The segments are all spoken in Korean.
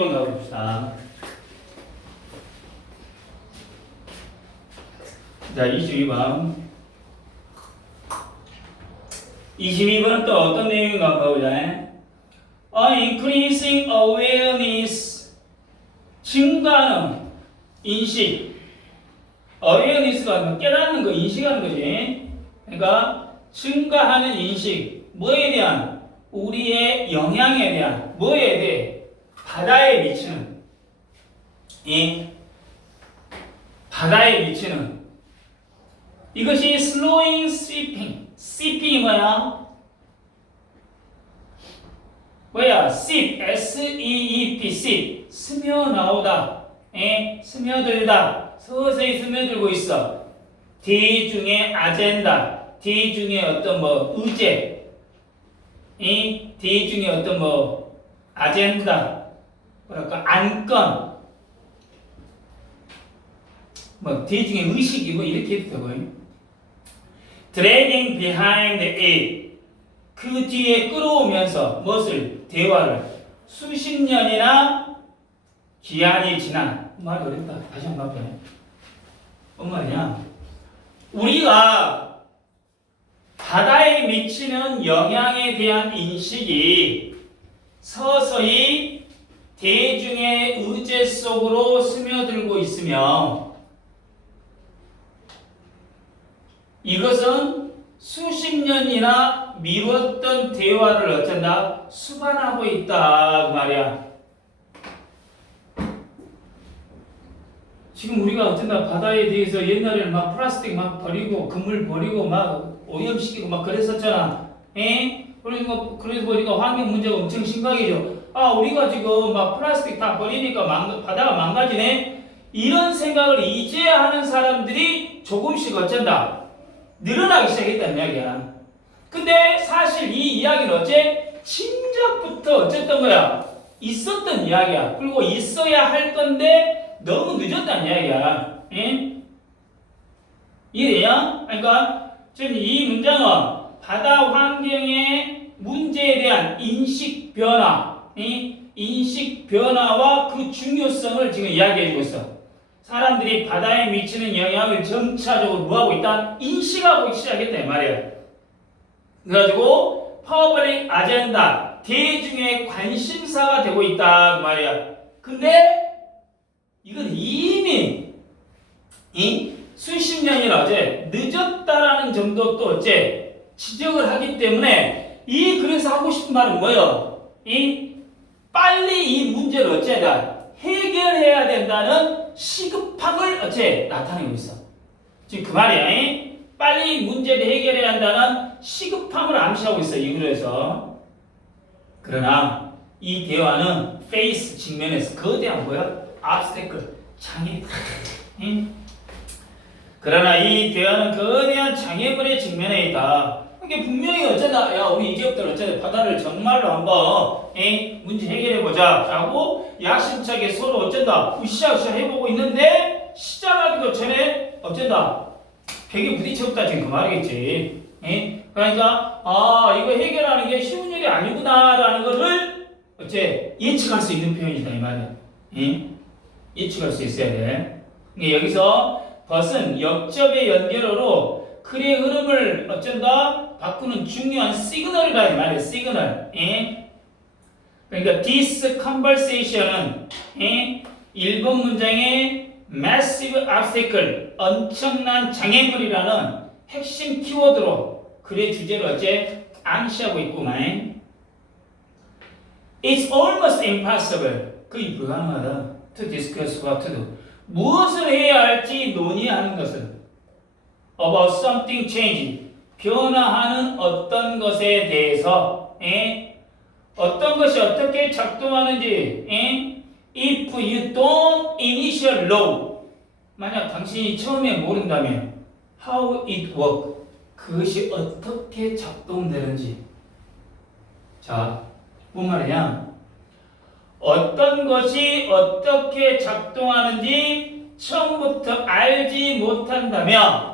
22번 가봅시다. 자, 22번. 22번은 또 어떤 내용인가 한번 보자. Increasing awareness. 증가하는 인식. awareness가 깨닫는 거, 인식하는 거지. 그러니까 증가하는 인식. 뭐에 대한? 우리의 영향에 대한. 뭐에 대해? 바다에 미치는. 바다에 미치는. 이것이 slowing seeping. seeping이 뭐야? 뭐야? seep. S-E-E-P. seep. 스며나오다. 스며들다. 서서히 스며들고 있어. D 중에 아젠다. D 중에 어떤 뭐 의제. D 중에 어떤 뭐 아젠다. 뭐랄까 안건. 뭐 D 중에 의식이 뭐 이렇게 해도 되고. dragging behind it. 그 뒤에 끌어오면서 무엇을? 대화를. 수십 년이나 기한이 지난. 말 어렵다. 다시 한번 볼까요? 뭔 말이냐? 우리가 바다에 미치는 영향에 대한 인식이 서서히 대중의 의제 속으로 스며들고 있으며 이것은 수십 년이나 미뤘던 대화를 어쩐다? 수반하고 있다 그 말이야. 지금 우리가 어쩐다 바다에 대해서 옛날에는 막 플라스틱 막 버리고 그물 버리고 막 오염시키고 막 그랬었잖아. 그래서 보니까 환경 문제가 엄청 심각해져. 우리가 지금 막 플라스틱 다 버리니까 바다가 망가지네. 이런 생각을 이제 하는 사람들이 조금씩 어쩐다 늘어나기 시작했다는 이야기야. 근데 사실 이 이야기는 어째 진작부터 어쨌던 거야? 있었던 이야기야. 그리고 있어야 할 건데 너무 늦었다는 이야기야. 이해돼요? 그러니까 지금 이 문장은 바다 환경의 문제에 대한 인식 변화, 인식 변화와 그 중요성을 지금 이야기해주고 있어. 사람들이 바다에 미치는 영향을 점차적으로 뭐하고 있다? 인식하고 시작했다 이 말이야. 그래가지고 퍼블릭 아젠다, 대중의 관심사가 되고 있다 그 말이야. 근데 이건 이미 수십 년이나 어째 늦었다라는 정도 또 어째 지적을 하기 때문에 그래서 하고 싶은 말은 뭐예요? 빨리 이 문제를 어째다 해결해야 된다는 시급함을 어째 나타내고 있어. 지금 그 말이야. 빨리 문제를 해결해야 한다는 시급함을 암시하고 있어 이 글에서. 그러나 이 대화는 페이스 직면에서 거대한 뭐야? obstacle 장애. 그러나 이 대화는 거대한 장애물의 직면에 있다. 이게 분명히 어쩌다 야 우리 이제부터 어쩌다 바다를 정말로 한번 문제 해결해보자 라고 야심차게 서로 어쩐다 으쌰으쌰 해보고 있는데 시작하기도 전에 어쩐다 벽에 부딪혔다 지금 그 말이겠지. 그러니까 이거 해결하는 게 쉬운 일이 아니구나 라는 것을 어째 예측할 수 있는 표현이다 이 말이야. 예측할 수 있어야 돼. 여기서 벗은 역접의 연결어로 글의 흐름을 어쩐다 바꾸는 중요한 시그널이라 이 말이야. 시그널. 그러니까 this conversation은 1번 문장의 massive obstacle 엄청난 장애물이라는 핵심 키워드로 글의 주제를 어째 암시하고 있구만. It's almost impossible. 거의 불가능하다. To discuss what to do. 무엇을 해야 할지 논의하는 것은 about something changing. 변화하는 어떤 것에 대해서 어떤 것이 어떻게 작동하는지 if you don't initial know 만약 당신이 처음에 모른다면 how it work 그것이 어떻게 작동되는지. 자, 뭔 말이냐? 어떤 것이 어떻게 작동하는지 처음부터 알지 못한다면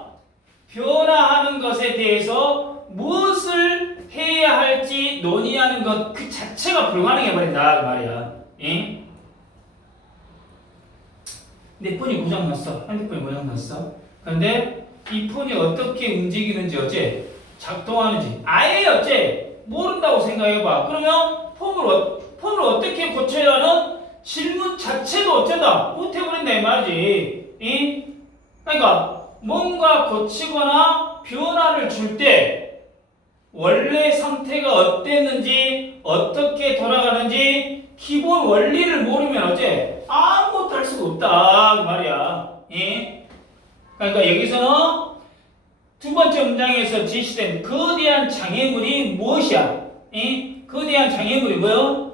변화하는 것에 대해서 무엇을 해야 할지 논의하는 것 그 자체가 불가능해 버린다 그 말이야. 내 폰이 고장났어. 핸드폰이 고장났어. 근데 이 폰이 어떻게 움직이는지 어째 작동하는지 아예 어째 모른다고 생각해봐. 그러면 폰을 어떻게 고쳐야 하는 질문 자체도 어쩌다 못해버린다 이 말이지. 그러니까 뭔가 고치거나 변화를 줄 때 원래 상태가 어땠는지 어떻게 돌아가는지 기본 원리를 모르면 어째 아무것도 할 수가 없다 그 말이야. 그러니까 여기서는 두 번째 문장에서 제시된 거대한 장애물이 무엇이야? 거대한 장애물이 뭐요?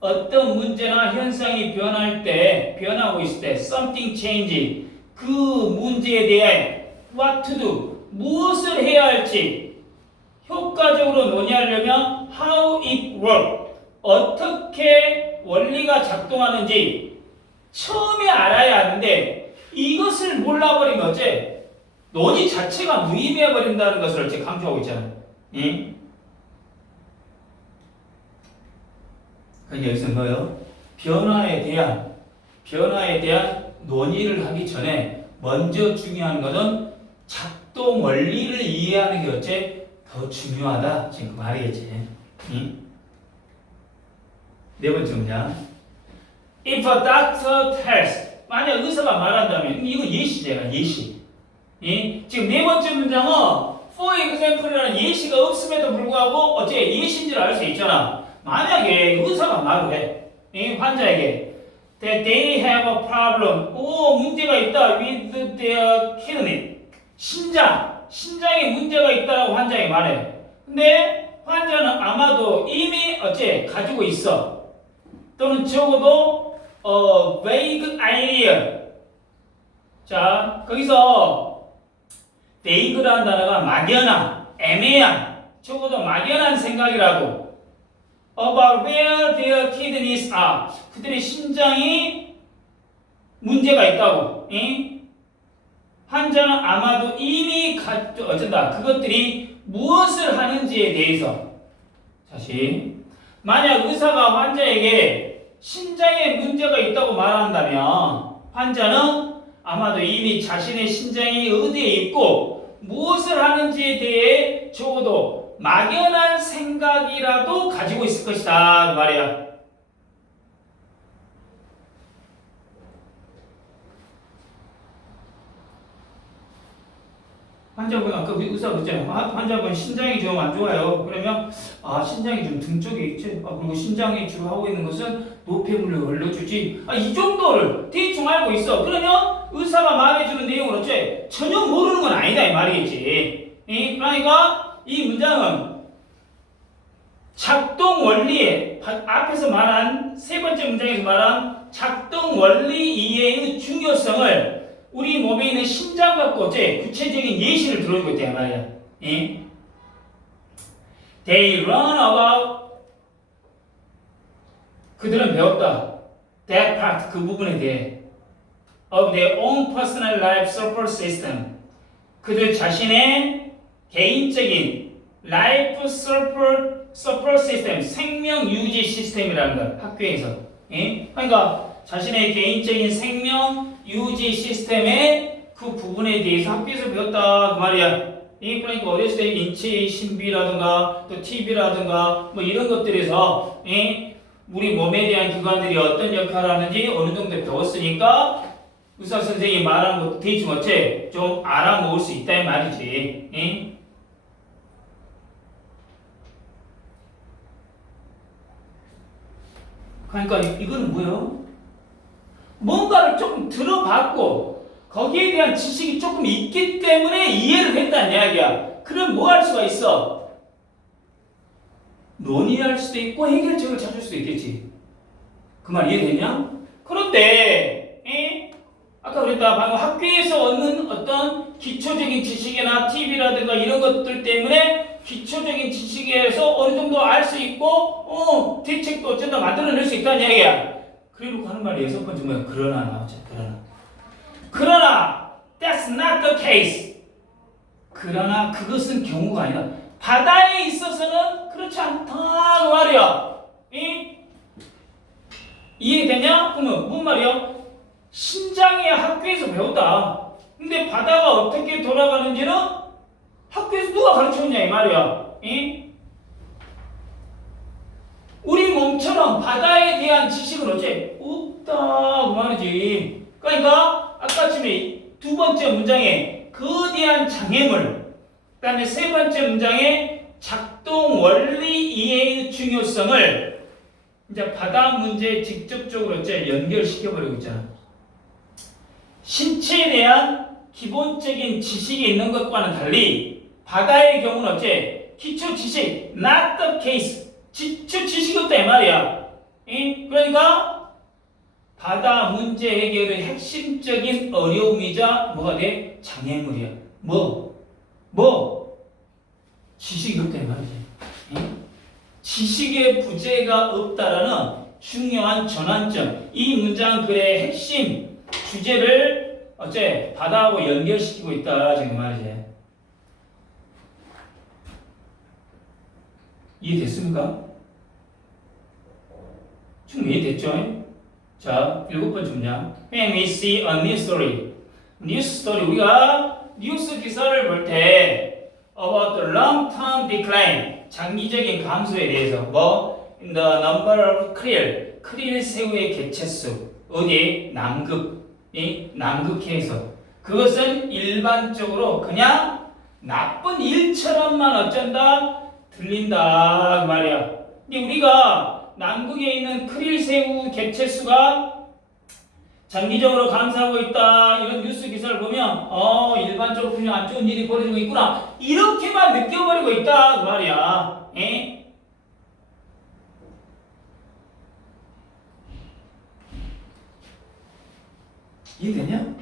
어떤 문제나 현상이 변하고 있을 때 something change 그 문제에 대해 what to do 무엇을 해야 할지 효과적으로 논의하려면 how it works 어떻게 원리가 작동하는지 처음에 알아야 하는데 이것을 몰라버리면 어째 논의 자체가 무의미해 버린다는 것을 어째 강조하고 있잖아. 그러니까 여기서 뭐요? 변화에 대한 논의를 하기 전에 먼저 중요한 것은 작동 원리를 이해하는 게 어째 더 중요하다. 지금 그 말이겠지. 네 번째 문장. If a doctor tells 만약 의사가 말한다면 이거 예시제가 예시. 지금 네 번째 문장은 for example이라는 예시가 없음에도 불구하고 어째 예시인지를 알 수 있잖아. 만약에 의사가 말을 해 환자에게 that they have a problem 문제가 있다 with their kidney 신장에 문제가 있다라고 환자에게 말해. 근데 환자는 아마도 이미 어째 가지고 있어. 또는 적어도 vague idea. 자 거기서 vague라는 단어가 막연한, 애매한, 적어도 막연한 생각이라고. About where their kidneys are. 그들의 신장이 문제가 있다고. 환자는 아마도 이미 어쩐다. 그것들이 무엇을 하는지에 대해서. 다시. 만약 의사가 환자에게 신장에 문제가 있다고 말한다면 환자는 아마도 이미 자신의 신장이 어디에 있고 무엇을 하는지에 대해 적어도 막연한 생각이라도 가지고 있을 것이다 그 말이야. 환자분 아까 의사가 그랬잖아요. 환자분 신장이 좀 안 좋아요. 그러면 신장이 좀 등 쪽에 있지. 그리고 신장이 주로 하고 있는 것은 노폐물을 흘려주지. 이 정도를 대충 알고 있어. 그러면 의사가 말해주는 내용을 어째 전혀 모르는 건 아니다 이 말이겠지. 그러니까 이 문장은 작동 원리에 앞에서 말한 세 번째 문장에서 말한 작동 원리 이해의 중요성을 우리 몸에 있는 심장 갖고 어째 구체적인 예시를 들어주고 있다 말이야. They learn about 그들은 배웠다. That part 그 부분에 대해 of their own personal life support system 그들 자신의 개인적인 life support system 생명 유지 시스템이라는 걸 학교에서 그러니까 자신의 개인적인 생명 유지 시스템의 그 부분에 대해서 학교에서 배웠다 그 말이야. 그러니까 어렸을 때 인체의 신비라든가 또 TV라든가 뭐 이런 것들에서 우리 몸에 대한 기관들이 어떤 역할을 하는지 어느 정도 배웠으니까 의사 선생님이 말하는 것도 대충 어째 좀 알아먹을 수 있다 이 말이지. 그러니까 이거는 뭐예요? 뭔가를 조금 들어봤고 거기에 대한 지식이 조금 있기 때문에 이해를 했다는 이야기야. 그럼 뭐 할 수가 있어? 논의할 수도 있고 해결책을 찾을 수도 있겠지. 그 말 이해되냐? 그런데 아까 그랬다 방금 학교에서 얻는 어떤 기초적인 지식이나 TV라든가 이런 것들 때문에 기초적인 지식에서 어느 정도 알 수 있고 대책도 어쩐다 만들어낼 수 있다는 이야기야. 그리고 하는 말이 여섯 번째 뭐야? 그러나 나오죠. 그러나 that's not the case. 그러나 그것은 경우가 아니다. 바다에 있어서는 그렇지 않다 그 말이야. 이해되냐? 그러면 뭔 말이야? 신장이 학교에서 배웠다. 근데 바다가 어떻게 돌아가는지는 학교에서 누가 가르쳐줬냐 이 말이야. 응? 우리 몸처럼 바다에 대한 지식은 어째 없다 그 말이지. 그러니까 아까쯤에 두 번째 문장에 거대한 장애물, 그 다음에 세 번째 문장에 작동 원리 이해의 중요성을 이제 바다 문제에 직접적으로 어째 연결시켜버리고 있잖아. 신체에 대한 기본적인 지식이 있는 것과는 달리 바다의 경우는 어째 기초 지식, not the case, 기초 지식이 없다 이 말이야. 그러니까 바다 문제 해결의 핵심적인 어려움이자 뭐가 돼? 장애물이야. 지식이 없다 이 말이지. 지식의 부재가 없다라는 중요한 전환점. 이 문장 글의 핵심 주제를 어째 바다하고 연결시키고 있다 지금 말이지. 이해됐습니까? 지금 이해됐죠? 자, 7번째 문장. When we see a news story. 뉴스 스토리, 우리가 뉴스 기사를 볼 때 about the long-term decline, 장기적인 감소에 대해서 in the number of krill, 크릴 새우의 개체수, 어디? 남극해에서 그것은 일반적으로 그냥 나쁜 일처럼만 어쩐다? 들린다 그 말이야. 근데 우리가 남극에 있는 크릴 새우 개체수가 장기적으로 감소하고 있다 이런 뉴스 기사를 보면 일반적으로 그냥 안 좋은 일이 벌어지고 있구나 이렇게만 느껴버리고 있다 그 말이야. 이해되냐?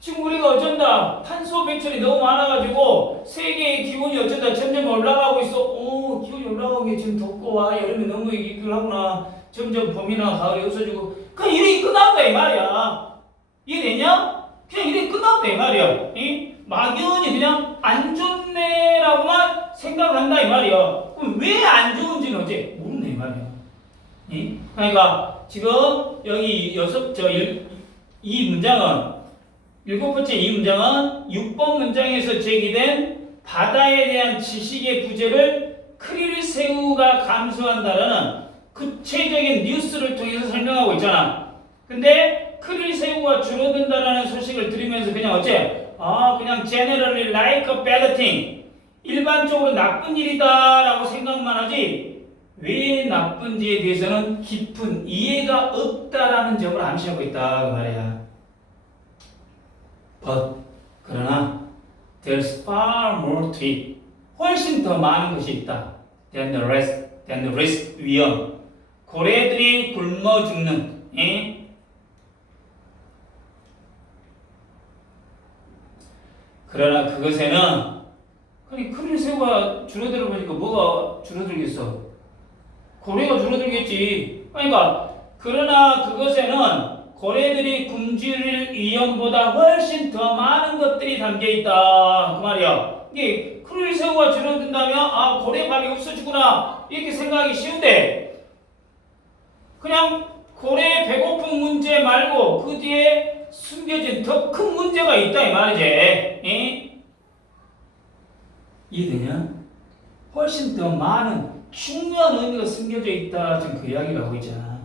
지금 우리가 어쩐다 탄소 배출이 너무 많아가지고 세계의 기온이 어쩐다 점점 올라가고 있어. 기온이 올라가고 지금 덥고 와 여름에 너무 이걸 하구나. 점점 봄이나 가을이 없어지고 그냥 이렇게 끝난다 이 말이야. 이해되냐? 그냥 이렇게 끝났다 이 말이야. 막연히 그냥 안 좋네라고만 생각한다 이 말이야. 그럼 왜 안 좋은지는 어째 모르네 이 말이야. 그러니까 지금 여기 이 문장은 7번째 이 문장은 6번 문장에서 제기된 바다에 대한 지식의 부재를 크릴 새우가 감소한다라는 구체적인 뉴스를 통해서 설명하고 있잖아. 근데 크릴 새우가 줄어든다라는 소식을 들으면서 그냥 어째? 그냥 generally like a bad thing. 일반적으로 나쁜 일이다라고 생각만 하지 왜 나쁜지에 대해서는 깊은 이해가 없다라는 점을 암시하고 있다 그 말이야. But 그러나 there's far more to it. 훨씬 더 많은 것이 있다. than the risk 위험. 고래들이 굶어 죽는. 그러나 그것에는 아니 크릴 새우가 줄어들어 보니까 뭐가 줄어들겠어? 고래가 줄어들겠지. 그러니까 그러나 그것에는 고래들이 굶주릴 위험보다 훨씬 더 많은 것들이 담겨있다 그 말이야. 이게 크릴 새우가 줄어든다면 고래밥이 없어지구나 이렇게 생각하기 쉬운데 그냥 고래 배고픈 문제 말고 그 뒤에 숨겨진 더 큰 문제가 있다 이 말이지. 이해되냐? 훨씬 더 많은 중요한 의미가 숨겨져 있다 지금 그 이야기를 하고 있잖아.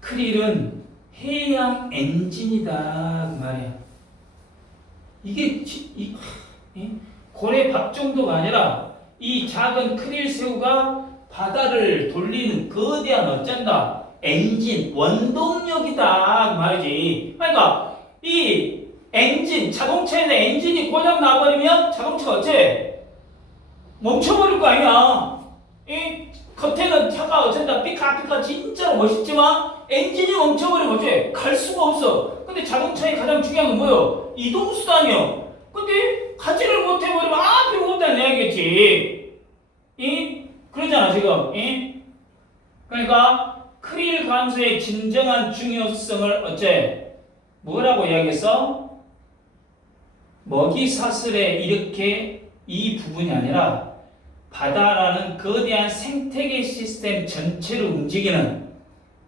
크릴은 해양 엔진이다 그 말이야. 이게 고래 밥 정도가 아니라 이 작은 크릴 새우가 바다를 돌리는 거대한 어쩐다 엔진 원동력이다 그 말이지. 그러니까 이 엔진 자동차에서 엔진이 고장 나버리면 자동차가 어째 멈춰버릴 거 아니야. 겉에는 차가 어쩐다 삐까삐까 진짜로 멋있지만 엔진이 멈춰버리면 어째 갈 수가 없어. 근데 자동차의 가장 중요한 건 뭐요? 이동수단이요. 근데 가지를 못해버리면 필요 없다는 이야기겠지. 그러잖아 지금. 그러니까 크릴 감소의 진정한 중요성을 어째 뭐라고 이야기했어? 먹이 사슬에 이렇게 이 부분이 아니라 바다라는 거대한 생태계 시스템 전체를 움직이는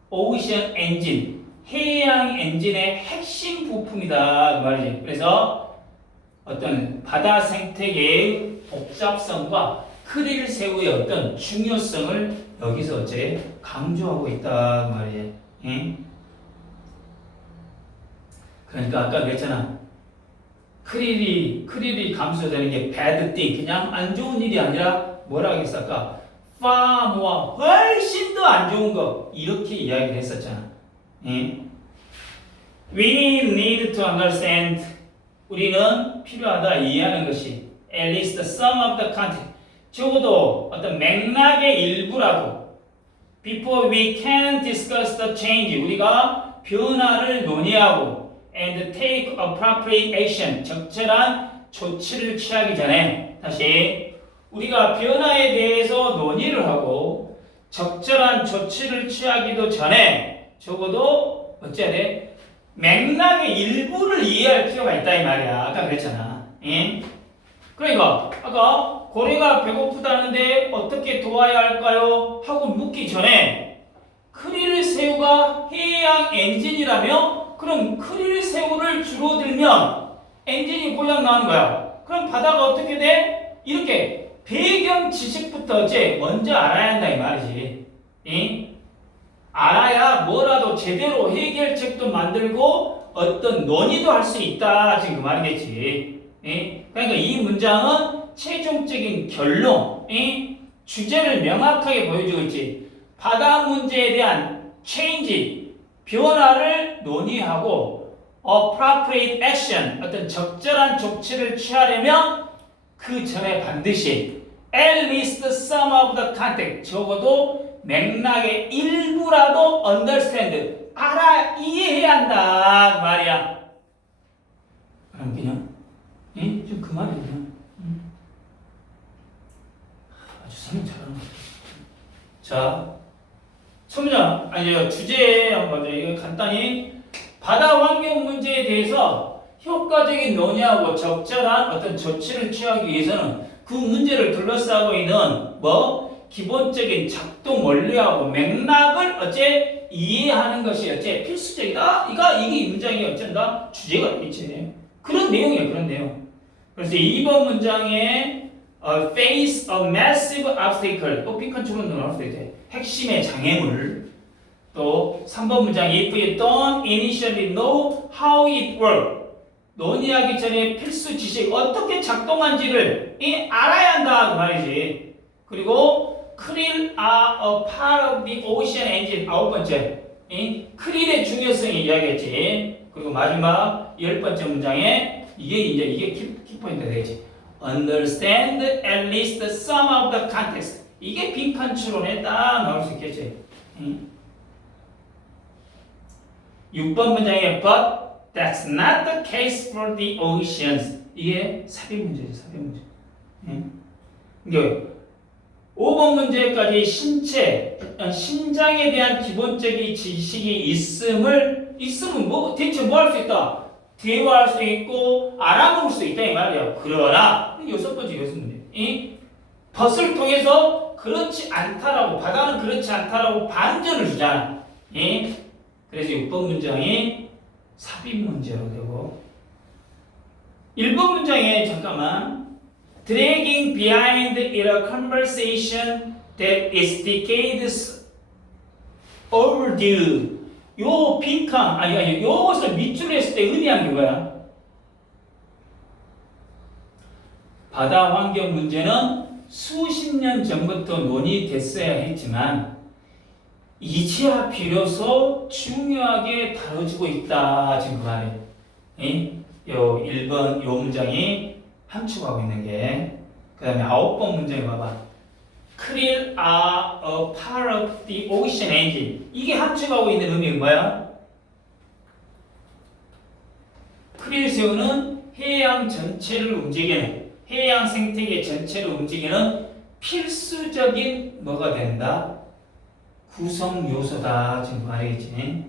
오션 엔진, 해양 엔진의 핵심 부품이다 그 말이지. 그래서 어떤 바다 생태계의 복잡성과 크릴새우의 어떤 중요성을 여기서 어째 강조하고 있다 그 말이지. 응? 그러니까 아까 그랬잖아. 크릴이 감소되는 게 bad thing, 그냥 안 좋은 일이 아니라 뭐라 하겠어 아까? far more, 훨씬 더 안 좋은 거 이렇게 이야기를 했었잖아. 응? We need to understand, 우리는 필요하다 이해하는 것이 at least some of the content, 적어도 어떤 맥락의 일부라도 before we can discuss the change, 우리가 변화를 논의하고 and take appropriate action, 적절한 조치를 취하기 전에, 다시 우리가 변화에 대해서 논의를 하고 적절한 조치를 취하기도 전에 적어도 어째야 돼? 맥락의 일부를 이해할 필요가 있다 이 말이야. 아까 그랬잖아. 응? 그러니까 아까 고래가 배고프다는데 어떻게 도와야 할까요? 하고 묻기 전에 크릴새우가 해양 엔진이라며? 그럼 크릴새우를 주로 들면 엔진이 고장 나는 거야. 그럼 바다가 어떻게 돼? 이렇게 배경 지식부터 어째 먼저 알아야 한다 이 말이지. 응? 알아야 뭐라도 제대로 해결책도 만들고 어떤 논의도 할 수 있다 지금 그 말이겠지. 응? 그러니까 이 문장은 최종적인 결론, 응? 주제를 명확하게 보여주고 있지. 바다 문제에 대한 change, 변화를 논의하고 appropriate action, 어떤 적절한 조치를 취하려면 그 전에 반드시 at least some of the context, 적어도 맥락의 일부라도 understand, 알아, 이해해야 한다 그 말이야. 그럼 그냥 좀 그 말이 그냥 아주 설명 잘하는 것 같아. 자, 첫문장, 아니 주제 한번 보자. 이거 간단히 바다 환경 문제에 대해서 효과적인 논의하고 적절한 어떤 조치를 취하기 위해서는 그 문제를 둘러싸고 있는 기본적인 작동 원리하고 맥락을 어째 이해하는 것이 어째 필수적이다. 이게 이 문장이 어쩐다 주제가 있지. 그런 내용이에요. 그런 내용. 그래서 2번 문장에 face a massive obstacle, 또 빈칸처럼 나올 수 있대. 핵심의 장애물. 또 3번 문장 if you don't initially know how it works, 논의하기 전에 필수 지식 어떻게 작동한지를 알아야 한다 그 말이지. 그리고 krill are a part of the ocean engine, 9번째 크릴의 중요성이 이야기했지. 그리고 마지막 10번째 문장에 이게 키포인트가 되겠지. understand at least some of the context, 이게 빈칸 추론에 딱 나올 수 있겠지. 6번 문장에 but that's not the case for the oceans, 이게 삽입 문제지. 삽입 문제. 이게 5번 문제까지 신장에 대한 기본적인 지식이 있으면 대체 뭐 할 수 있다? 대화할 수 있고 알아볼 수 있다 이 말이야. 그러나 6번째 문제. 벗을 통해서 그렇지 않다라고, 바다는 그렇지 않다라고 반전을 주잖아. 그래서 6번 문장이 삽입 문제로 되고, 1번 문장에 잠깐만 dragging behind in a conversation that is decades overdue, 요 빈칸 아니 요것을 밑줄로 했을 때 의미하는 게 뭐야? 바다 환경 문제는 수십 년 전부터 논의됐어야 했지만 이제야 비로소 중요하게 다뤄지고 있다 지금 그 말이에요. 요 1번 요 문장이 함축하고 있는 게, 그 다음에 9번 문장에 봐봐. krill are a part of the ocean engine, 이게 함축하고 있는 의미는 뭐야? 크릴새우는 해양 전체를 움직이는, 해양 생태계 전체를 움직이는 필수적인 뭐가 된다? 구성 요소다 지금 말이겠지.